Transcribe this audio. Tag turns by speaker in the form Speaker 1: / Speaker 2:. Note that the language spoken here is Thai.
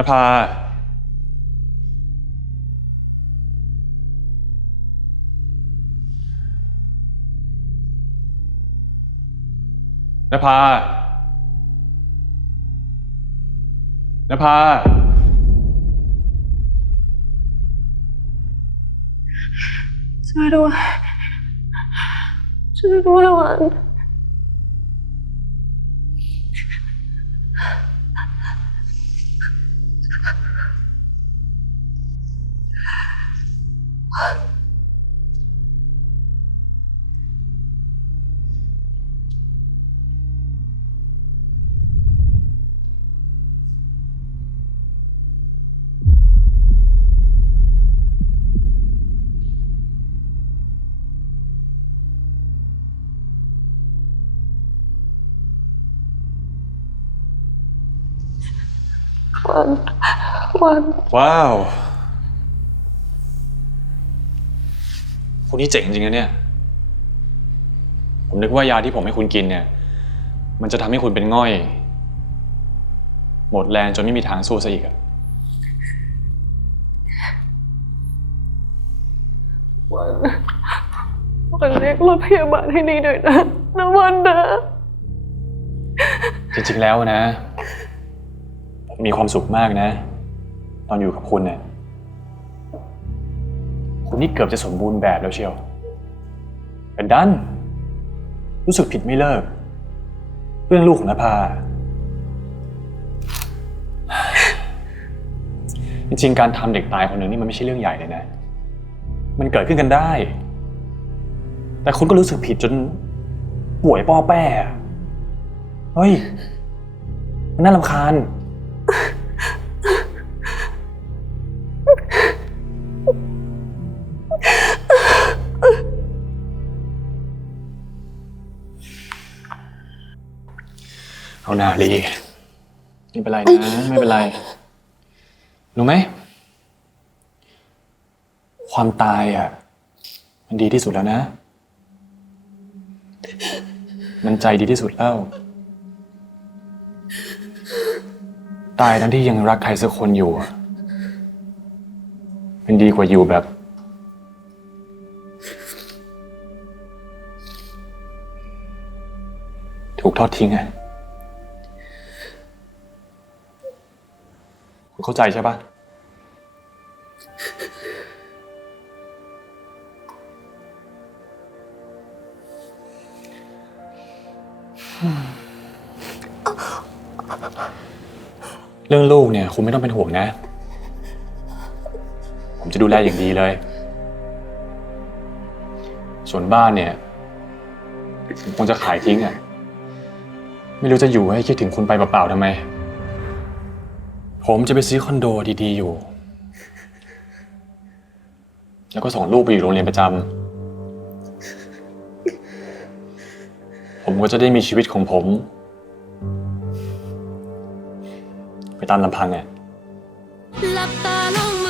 Speaker 1: นภา นภา นภา
Speaker 2: ช่วยด้วย ช่วยด้วยวัน วันวัน
Speaker 1: ว้าว คุณนี่เจ๋งจริงนะเนี่ย ผมนึกว่ายาที่ผมให้คุณกินเนี่ย มันจะทำให้คุณเป็นง่อย หมดแรงจนไม่มีทางสู้ซะอีกอะ
Speaker 2: วันวันเรียกรถพยาบาลให้ดีหน่อยนะนะวันนะ
Speaker 1: จริงๆแล้วนะ มีความสุขมากนะ ตอนอยู่กับคุณเนี่ยคุณนี่เกือบจะสมบูรณ์แบบแล้วเชียวแต่ดัน รู้สึกผิดไม่เลิก เรื่องลูกของนภาจริงๆการทำเด็กตายคนหนึ่งนี่มันไม่ใช่เรื่องใหญ่เลยนะ มันเกิดขึ้นกันได้ แต่คุณก็รู้สึกผิดจนป่วยป้อแป้ เฮ้ย มันน่ารำคาญ เอาหนาลีไม่เป็นไรนะ ไม่เป็นไร รู้ไหม ความตายอะ มันดีที่สุดแล้วนะ มันใจดีที่สุดแล้ว ตายทั้งที่ยังรักใครสักคนอยู่อะเป็นดีกว่าอยู่แบบ ถูกทอดทิ้งอะคุณเข้าใจใช่ปะ เรื่องลูกเนี่ยคุณไม่ต้องเป็นห่วงนะ ผมจะดูแลอย่างดีเลย ส่วนบ้านเนี่ยผมคงจะขายทิ้งอะ ไม่รู้จะอยู่ให้คิดถึงคุณไปเปล่าๆทำไม ผมจะไปซื้อคอนโดดีๆอยู่ แล้วก็ส่งลูกไปอยู่โรงเรียนประจำ ผมก็จะได้มีชีวิตของผม ไปตามลำพังไง
Speaker 3: หลับตาลงมื